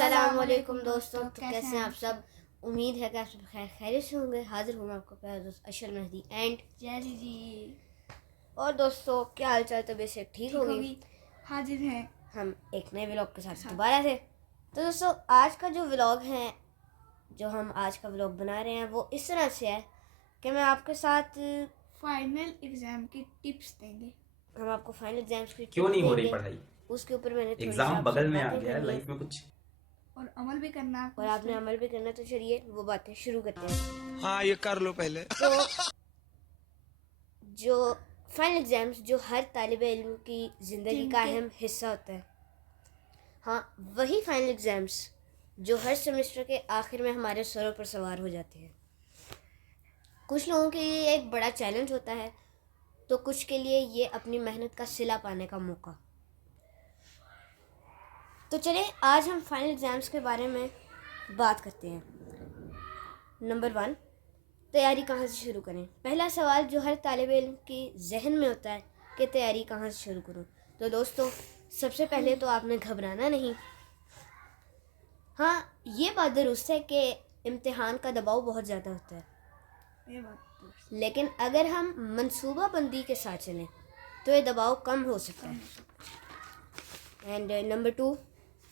अस्सलामुअलैकुम दोस्तों, तो कैसे हैं आप सब। उम्मीद है कि आप सब खैरियत से होंगे। हाजिर हूँ मैं आपका प्यारा दोस्त अशर मेहदी एंड जैली जी। और दोस्तों, क्या हाल चाल, तबीयत से ठीक होगी। हाजिर हैं हम एक नए व्लॉग के साथ दोबारा थे। तो दोस्तों, आज का जो व्लॉग है, जो हम आज का व्लॉग बना रहे हैं, वो इस तरह से है कि मैं आपके साथ फाइनल एग्जाम की टिप्स देंगे। हम आपको फाइनल एग्जाम्स की क्यों नहीं हो रही देंगे। पढ़ाई, उसके ऊपर मैंने थोड़ी एग्जाम बगल में आ गया है, लाइफ में कुछ और अमल भी करना और आपने अमल भी करना। तो चलिए वो बातें शुरू करते हैं। हाँ, ये कर लो पहले। तो जो फाइनल एग्जाम्स जो हर तालिब इल्म की ज़िंदगी का अहम हिस्सा होता है, हाँ, वही फाइनल एग्जाम्स जो हर सेमेस्टर के आखिर में हमारे सरों पर सवार हो जाते हैं। कुछ लोगों के लिए एक बड़ा चैलेंज होता है, तो कुछ के लिए ये अपनी मेहनत का सिला पाने का मौका। तो चलिए आज हम फाइनल एग्जाम्स के बारे में बात करते हैं। नंबर 1, तैयारी कहाँ से शुरू करें। पहला सवाल जो हर तालिब इल्म के जहन में होता है कि तैयारी कहाँ से शुरू करूँ। तो दोस्तों, सबसे पहले तो आपने घबराना नहीं। हाँ, ये बात दुरुस्त है कि इम्तिहान का दबाव बहुत ज़्यादा होता है, ये बात लेकिन अगर हम मंसूबाबंदी के साथ चलें तो ये दबाव कम हो सकता है। एंड नंबर 2,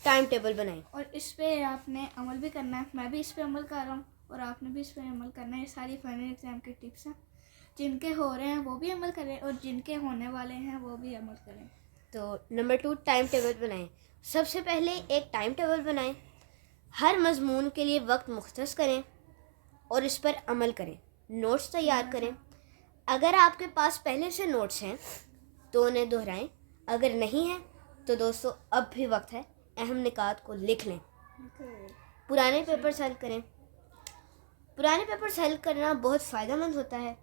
टाइम टेबल बनाएं। और इस पे आपने अमल भी करना है। मैं भी इस पे अमल कर रहा हूँ और आपने भी इस पे अमल करना है। ये सारी फाइनल एग्जाम की टिप्स हैं। जिनके हो रहे हैं वो भी अमल करें और जिनके होने वाले हैं वो भी अमल करें। तो नंबर 2, टाइम टेबल बनाएं। सबसे पहले एक टाइम टेबल बनाएं। हर मजमून के लिए वक्त मुख्तस करें और इस पर अमल करें। नोट्स तैयार करें। अगर आपके पास पहले से नोट्स हैं तो उन्हें दोहराएं। अगर नहीं है तो दोस्तों, अब भी वक्त है, अहम निकात को लिख लें। पुराने पेपर्स हल करें। पुराने पेपर्स हल करना बहुत फ़ायदेमंद होता है।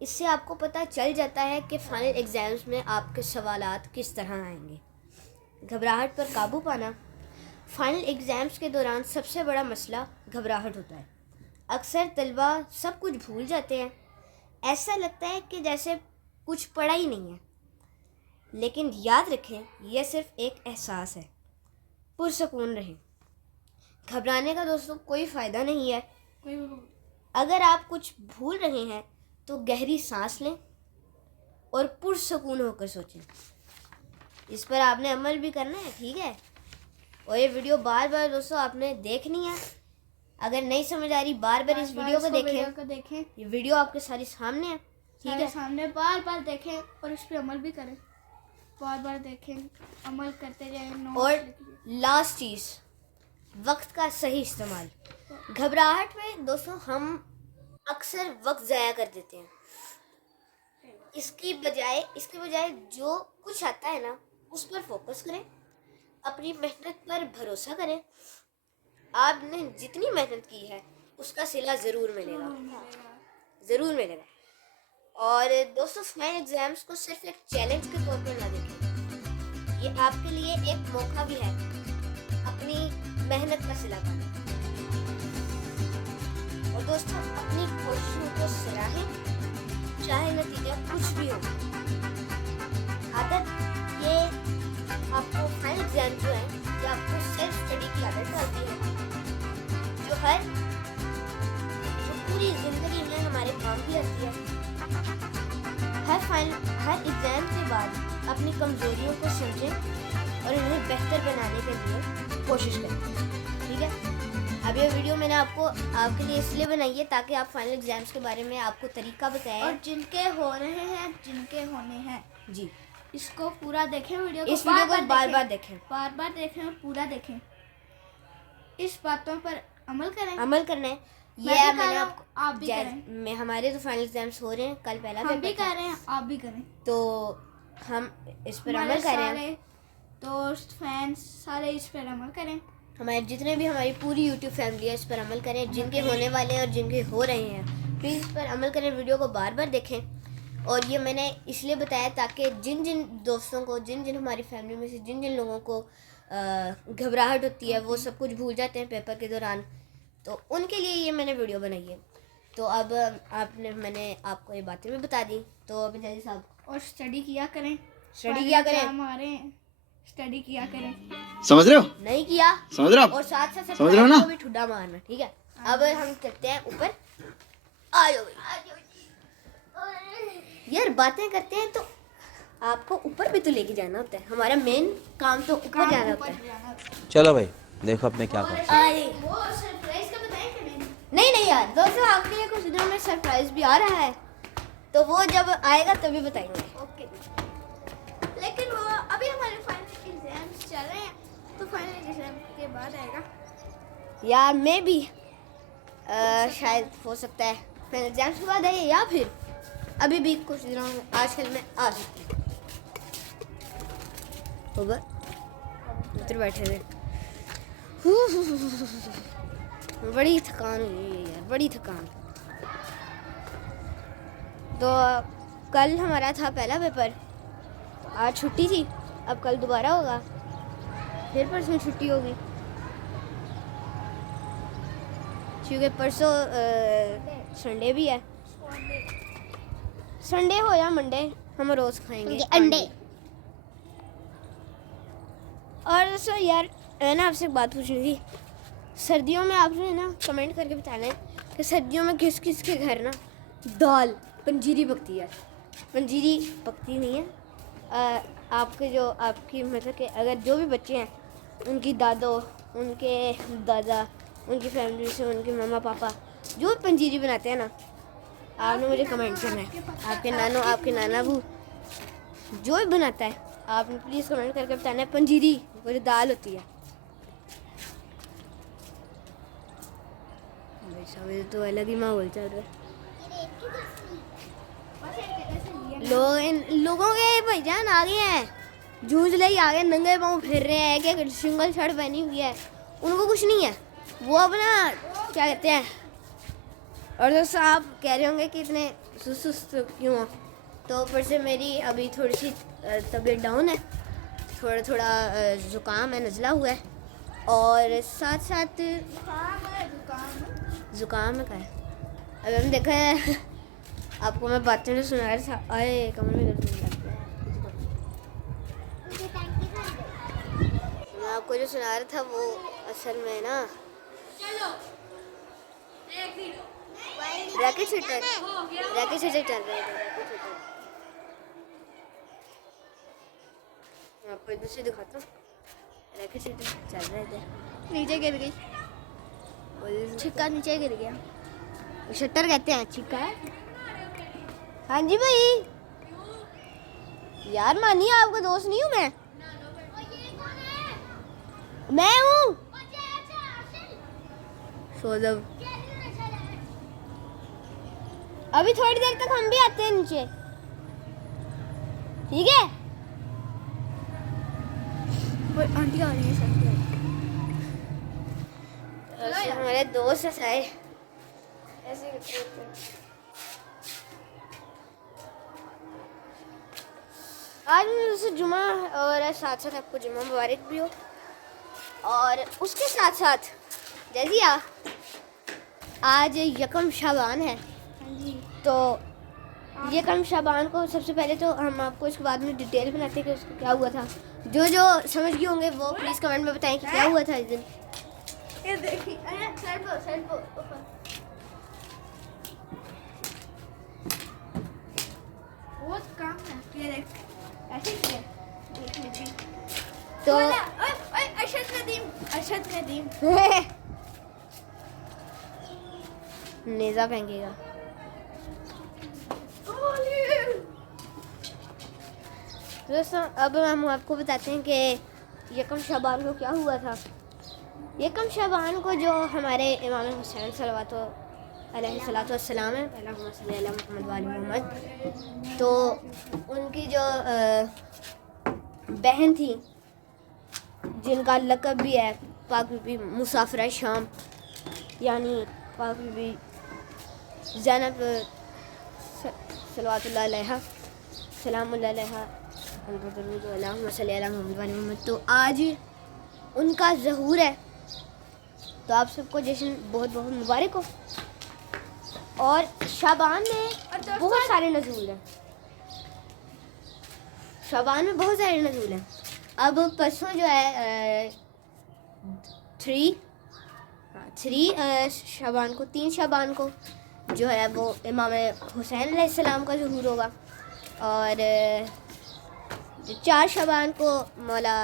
इससे आपको पता चल जाता है कि फाइनल एग्ज़ाम्स में आपके सवालात किस तरह आएंगे। घबराहट पर काबू पाना। फाइनल एग्ज़ाम्स के दौरान सबसे बड़ा मसला घबराहट होता है। अक्सर तलबा सब कुछ भूल जाते हैं। ऐसा लगता है कि जैसे कुछ पढ़ा ही नहीं है। लेकिन याद रखें, यह सिर्फ एक एहसास है। पुरसकून रहें। घबराने का दोस्तों कोई फ़ायदा नहीं है। अगर आप कुछ भूल रहे हैं तो गहरी सांस लें और पुरसकून होकर सोचें। इस पर आपने अमल भी करना है, ठीक है। और ये वीडियो बार बार दोस्तों आपने देखनी है। अगर नहीं समझ आ रही, बार बार इस वीडियो को देखें। ये वीडियो आपके सारे सामने है, ठीक है। सामने बार बार देखें और इस पे अमल भी करें। बार बार देखें, अमल करते जाएं। और लास्ट चीज़, वक्त का सही इस्तेमाल। घबराहट में दोस्तों हम अक्सर वक्त ज़ाया कर देते हैं। इसकी बजाय जो कुछ आता है ना, उस पर फोकस करें। अपनी मेहनत पर भरोसा करें। आपने जितनी मेहनत की है उसका सिला ज़रूर मिलेगा। और दोस्तों, फाइनल एग्जाम्स को सिर्फ एक चैलेंज के तौर पर ना देखें। ये आपके लिए एक मौका भी है अपनी मेहनत का सिला पाने। और दोस्तों, अपनी कोशिशों को सराहें, चाहे नतीजा कुछ भी हो। आदत ये आपको फाइनल एग्जाम जो है, ये आपको सेल्फ स्टडी की आदत डालती है, जो पूरी जिंदगी में हमारे काम भी आती है। हर एग्जाम के बाद अपनी कमजोरियों को समझें और इन्हें बेहतर बनाने के लिए कोशिश करें, ठीक है। अब ये वीडियो मैंने आपके लिए इसलिए बनाई है ताकि आप फाइनल एग्जाम्स के बारे में आपको तरीका बताएं। और जिनके हो रहे हैं, जिनके होने हैं जी, इसको पूरा देखें। इस वीडियो को बार बार देखें और पूरा देखें। इस बातों पर अमल करना है। ये मैंने आपको आप भी करें। हमारे तो फाइनल एग्जाम्स हो रहे हैं, कल पहला हम भी कर रहे हैं, आप भी करें। तो हम इस पर अमल करें। दोस्त फैंस सारे इस पर अमल करें। हमारे जितने भी हमारी पूरी यूट्यूब फैमिली है, इस पर अमल करें। जिनके होने वाले हैं और जिनके हो रहे हैं, प्लीज़ इस पर अमल करें। वीडियो को बार बार देखें। और ये मैंने इसलिए बताया ताकि जिन दोस्तों को, जिन हमारी फैमिली में से जिन लोगों को घबराहट होती है, वो सब कुछ भूल जाते हैं पेपर के दौरान, तो उनके लिए ये मैंने वीडियो बनाई है। तो अब मैंने आपको ये बातें भी बता दी। तो अभी जल्दी साहब, और स्टडी किया करें। हमारे स्टडी किया करें। समझ रहे हो? नहीं किया समझ रहे हो आप? और साथ साथ समझ रहे हो ना? को भी ठुड्डा मारना, ठीक है। अब हम चलते हैं ऊपर। आ जाओ यार, बातें करते हैं तो आपको ऊपर भी तो लेके जाना होता है। हमारा मेन काम तो ऊपर जाना होता है। चलो भाई देखो अब मैं क्या करूँ। अरे वो सरप्राइज का बताएं कि नहीं? नहीं यार दोस्तों, आपके लिए कुछ दिनों में सरप्राइज भी आ रहा है, तो वो जब आएगा तभी बताएंगे। ओके, लेकिन वो अभी हमारे फाइनल एग्जाम्स चल रहे हैं, तो फाइनल एग्जाम के बाद आएगा। यार मे भी शायद हो सकता है फिर एग्जाम्स के बाद आए, या फिर अभी भी कुछ दिनों में आजकल में आ सकती है। होगा उधर बैठे थे, बड़ी थकान हुई है यार, बड़ी थकान। तो कल हमारा था पहला पेपर, आज छुट्टी थी, अब कल दोबारा होगा, फिर परसों छुट्टी होगी, क्योंकि परसों संडे भी है। संडे हो या मंडे, हम रोज खाएंगे अंडे। और दोस्तों यार, मैं ना आपसे एक बात पूछनी थी। सर्दियों में आपने ना कमेंट करके बताना है कि सर्दियों में किस किस के घर ना दाल पंजीरी पकती है। पंजीरी पकती नहीं है, आपके जो आपकी मतलब कि अगर जो भी बच्चे हैं, उनकी दादो, उनके दादा, उनकी फैमिली से उनके मम्मा पापा जो भी पंजीरी बनाते हैं ना, आपने मुझे कमेंट करना है। आपके नानो, आपके नाना बू जो भी बनाता है, आपने प्लीज़ कमेंट करके बताना है पंजीरी वो जो दाल होती है। भाई तो अलग ही माहौल चल रहा है। लोगों के भाईजान आ गए हैं, जूझ ले आ गए, नंगे पाँव फिर रहे हैं, कि सिंगल शर्ट पहनी हुई है, उनको कुछ नहीं है, वो अपना क्या कहते हैं। और दोस्तों आप कह रहे होंगे कि इतने सुस्त क्यों हो, तो ऊपर से मेरी अभी थोड़ी सी तबीयत डाउन है, थोड़ा ज़ुकाम है, नज़ला हुआ है, और साथ साथ ज़ुकाम है का है। अभी हम देखा है आपको मैं बातें सुना रहा था, आए कमर में दर्द होने लग गया है। मैं आपको जो सुना रहा था वो असल में ना रैकेट शूटर चल रहे थे। मैं आपको इधर से दिखाता हूँ, रैकेट शूटर चल रहे थे, नीचे गिर गई, छिक्का नीचे गिर गया। शटर कहते हैं, छिक्का है। हाँ जी भाई, यार मानिए आपका दोस्त नहीं हूँ मैं हूँ सौरभ। अभी थोड़ी देर तक हम भी आते हैं नीचे, ठीक है। आंटी आ रही है सर। हमारे दोस्त है ऐसे आज मुझे जुमा, और साथ साथ आपको जुमा मुबारक भी हो। और उसके साथ साथ जजिया आज यकम शाबान है, तो यकम शाबान को सबसे पहले तो हम आपको इसके बाद में डिटेल बनाते हैं कि उसको क्या हुआ था। जो समझ गए होंगे वो प्लीज़ कमेंट में बताएं कि क्या हुआ था इस दिन। ये देखिए, साइड पर वो काम है, ये देख ऐसे किया, तो ओए अरशद नदीम नेज़ा फेंकेगा। दोस्तों अब हम आपको बताते हैं कि यकम शाबान को क्या हुआ था। यकम शाबान को जो हमारे इमाम हुसैन अलैहिस्सलाम है, मोहम्मद, तो उनकी जो बहन थी जिनका लक़ब भी है पाक बीबी मुसाफिरा शाम, यानी पाक बीबी ज़ैनब सल्लल्लाहु अलैहा सलामुल्लाह अलैहा, तो आज उनका ज़हूर है, तो आप सबको जश्न बहुत बहुत मुबारक हो। और शाबान में बहुत सारे नज़ूल हैं, शाबान में बहुत सारे नज़ूल हैं। अब परसों जो है 3 शाबान को जो है वो इमाम हुसैन अलैहिस्सलाम का ज़हूर होगा, और 4 शाबान को मौला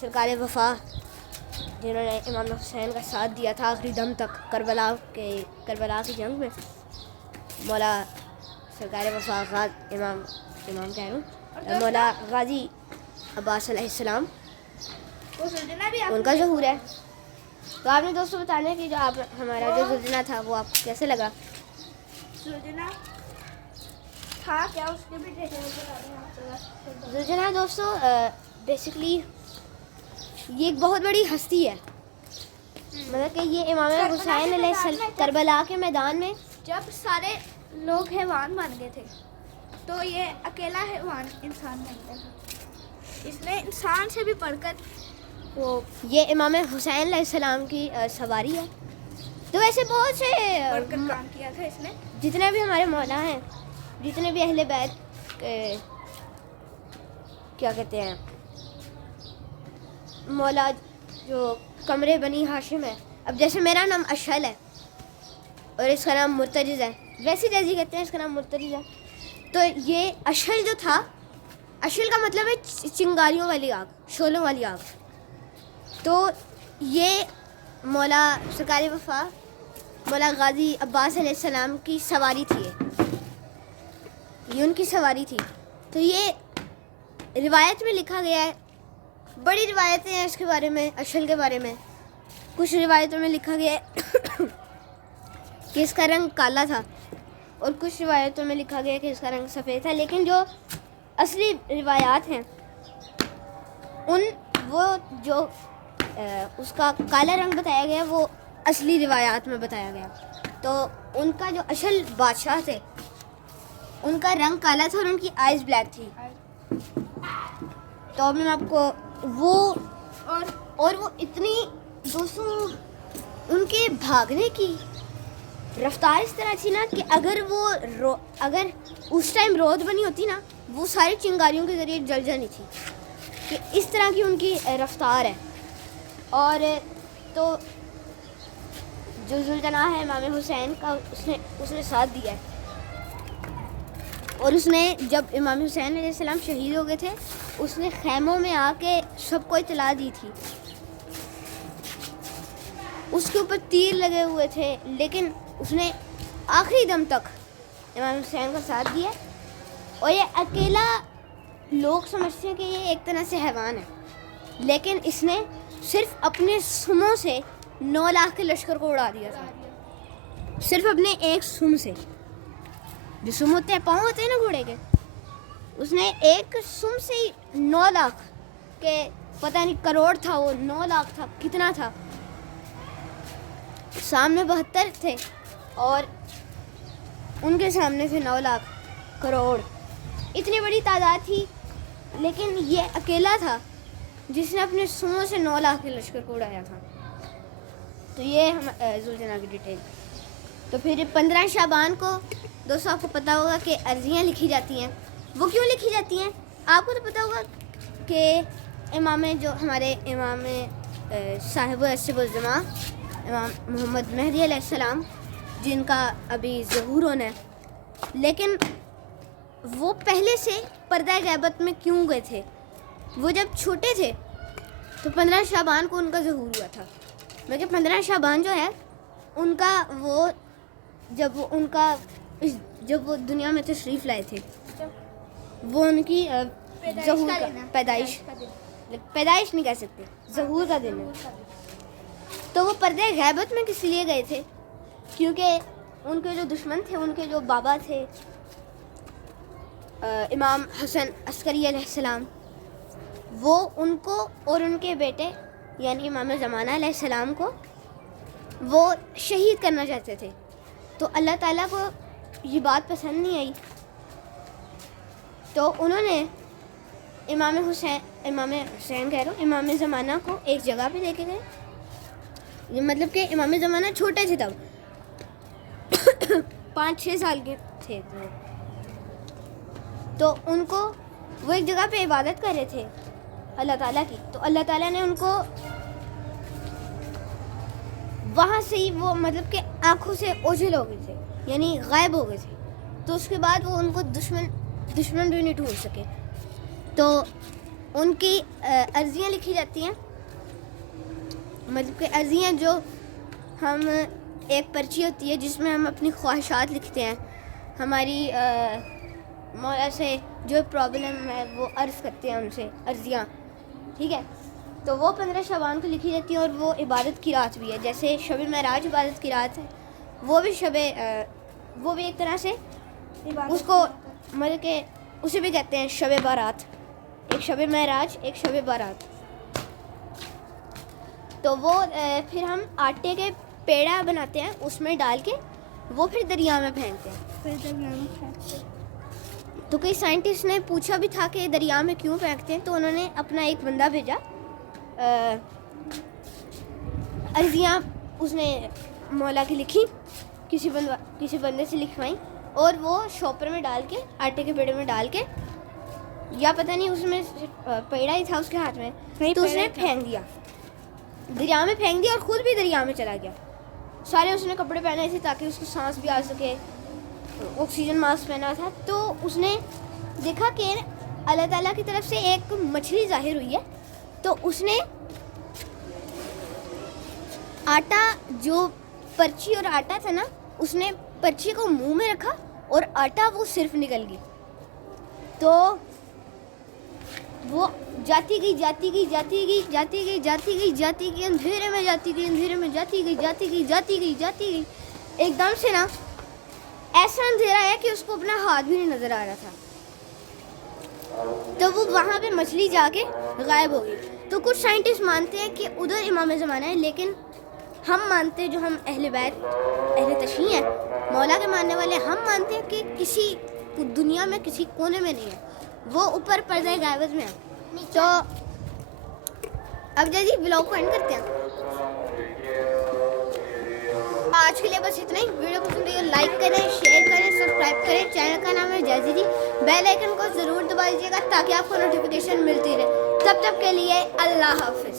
सरकार वफ़ा जिन्होंने इमाम हुसैन का साथ दिया था आखिरी दम तक करबला की जंग में, मौला सरकार वफ़ा इमाम कह रहा हूँ मौला गाजी अब्बास अलैहिस्सलाम, वो सुलझना भी उनका ज़हूर है। तो आपने दोस्तों बताना कि जो आप हमारा जो सुलझना था वो आपको कैसे लगा। सुलझना था क्या, उसके भी डिटेल्स बता दें। सुलझना दोस्तों बेसिकली ये एक बहुत बड़ी हस्ती है, मतलब कि ये इमाम हुसैन अलैहिस्सलाम करबला के मैदान में जब सारे लोग हैवान बन गए थे तो ये अकेला हैवान इंसान बन गया था। इसने इंसान से भी पढ़कर वो ये इमाम हुसैन अलैहिस्सलाम की सवारी है। तो वैसे बहुत से पढ़कर काम किया था इसने। जितने भी हमारे मौला हैं, जितने भी अहले बैत क्या कहते हैं मौला जो कमरे बनी हाशिम है, अब जैसे मेरा नाम अशल है और इसका नाम मुर्तजिज़ है, वैसे जैसे कहते हैं इसका नाम मुर्तजिज़ है। तो ये अशल जो था, अशल का मतलब है चिंगारियों वाली आग, शोलों वाली आग। तो ये मौला सरकार वफ़ा मौला गाजी अब्बास अलैहिस्सलाम की सवारी थी, ये उनकी सवारी थी। तो ये रिवायत में लिखा गया है, बड़ी रिवायतें हैं इसके बारे में, अशल के बारे में। कुछ रिवायतों में लिखा गया है कि इसका रंग काला था, और कुछ रिवायतों में लिखा गया है कि इसका रंग सफ़ेद था। लेकिन जो असली रिवायात हैं वो जो उसका काला रंग बताया गया वो असली रिवायात में बताया गया। तो उनका जो असल बादशाह थे उनका रंग काला था और उनकी आइज़ ब्लैक थी। तो अब मैं आपको वो और वो इतनी दोस्तों उनके भागने की रफ्तार इस तरह थी ना कि अगर उस टाइम रोड बनी होती ना, वो सारी चिंगारियों के ज़रिए जल जानी थी, कि इस तरह की उनकी रफ्तार है। और तो जो जुल्जना है इमाम हुसैन का, उसने साथ दिया है। और उसने जब इमाम हुसैन अलैहिस्सलाम शहीद हो गए थे, उसने खैमों में आके सबको इत्तला दी थी। उसके ऊपर तीर लगे हुए थे, लेकिन उसने आखिरी दम तक इमाम हुसैन का साथ दिया। और ये अकेला लोग समझते हैं कि ये एक तरह से हैवान है, लेकिन इसने सिर्फ अपने सुमों से 9 लाख के लश्कर को उड़ा दिया था। सिर्फ अपने एक सुम से, जो सुम होते हैं, पाँव होते हैं ना घोड़े के, उसने एक सुम से ही 9 लाख के, पता नहीं करोड़ था वो, 9 लाख था, कितना था, सामने 72 थे और उनके सामने थे 9 लाख करोड़। इतनी बड़ी तादाद थी, लेकिन ये अकेला था जिसने अपने सुमों से 9 लाख के लश्कर को उड़ाया था। तो ये हम जुल्जना की डिटेल। तो फिर 15 शाबान को दोस्तों आपको पता होगा कि अर्जियाँ लिखी जाती हैं। वो क्यों लिखी जाती हैं आपको तो पता होगा कि इमाम जो हमारे इमाम साहिब असबुज़्ज़मा इमाम मोहम्मद मेहदी अलैहिस्सलाम, जिनका अभी ज़हूर होना है, लेकिन वो पहले से पर्दा गैबत में क्यों गए थे। वो जब छोटे थे तो 15 शाबान को उनका ज़हूर हुआ था। मगर 15 शाबान जो है उनका वो जब वो दुनिया में तशरीफ़ लाए थे, वो उनकी ज़हूर का पैदाइश नहीं कह सकते, ज़हूर का दिन है। तो वो पर्दे गैबत में किस लिए गए थे, क्योंकि उनके जो दुश्मन थे, उनके जो बाबा थे इमाम हसन अस्करी अलैहिस्सलाम, वो उनको और उनके बेटे यानी इमाम ज़माना अलैहिस्सलाम को वो शहीद करना चाहते थे। तो अल्लाह ताला को ये बात पसंद नहीं आई, तो उन्होंने इमाम हुसैन कह रहा हूँ, इमाम ज़माना को एक जगह पे लेके गए। ये मतलब कि इमाम ज़माना छोटे थे तब 5-6 साल के थे, तो उनको वो एक जगह पे इबादत कर रहे थे अल्लाह ताला की, तो अल्लाह ताला ने उनको वहाँ से ही वो मतलब कि आँखों से ओझल हो गए थे, यानी गायब हो गए थे। तो उसके बाद वो उनको दुश्मन भी नहीं ढूंढ सके। तो उनकी अर्जियाँ लिखी जाती हैं, मतलब कि अर्जियाँ जो हम एक पर्ची होती है जिसमें हम अपनी ख्वाहिशात लिखते हैं, हमारी मौला से जो प्रॉब्लम है वो अर्ज़ करते हैं उनसे अर्जियाँ, ठीक है। तो वो 15 शबान को लिखी जाती है और वो इबादत की रात भी है, जैसे शब महराज इबादत की रात है, वो भी एक तरह से उसको मतलब के उसे भी कहते हैं शब बारात, एक शब महराज एक शब बारात। तो वो फिर हम आटे के पेड़ा बनाते हैं, उसमें डाल के वो फिर दरिया में फेंकते हैं। तो कई साइंटिस्ट ने पूछा भी था कि दरिया में क्यों फेंकते हैं, तो उन्होंने अपना एक बंदा भेजा, अर्जियाँ उसने मौला की लिखी, किसी बंदे से लिखवाई और वो शॉपर में डाल के आटे के पेड़े में डाल के, या पता नहीं उसमें पेड़ा ही था उसके हाथ में, तो उसने फेंक दिया, दरिया में फेंक दिया और ख़ुद भी दरिया में चला गया। सारे उसने कपड़े पहने थे ताकि उसको सांस भी आ सके, ऑक्सीजन मास्क पहना था। तो उसने देखा कि अल्लाह ताला की तरफ से एक मछली जाहिर हुई है, तो उसने आटा जो पर्ची और आटा था ना, उसने पर्ची को मुंह में रखा और आटा वो सिर्फ निकल गई। तो वो जाती गई अंधेरे में जाती गई। एकदम से ना ऐसा अंधेरा है कि उसको अपना हाथ भी नहीं नजर आ रहा था। तो वो वहाँ पे मछली जाके गायब हो गई। तो कुछ साइंटिस्ट मानते हैं कि उधर इमाम ज़माना है, लेकिन हम मानते हैं, जो हम अहले बैत अहले तशरीह हैं, मौला के मानने वाले, हम मानते हैं कि किसी दुनिया में किसी कोने में नहीं है, वो ऊपर पर्दे गायबत में है। तो अब जल्दी ब्लॉग को एंड करते हैं। आज के लिए बस इतना ही। वीडियो पसंद आई लाइक करें, शेयर करें, सब्सक्राइब करें। चैनल का नाम है जैज़ी। बेल आइकन को ज़रूर दबा दीजिएगा ताकि आपको नोटिफिकेशन मिलती रहे। तब तक के लिए अल्लाह हाफिज़।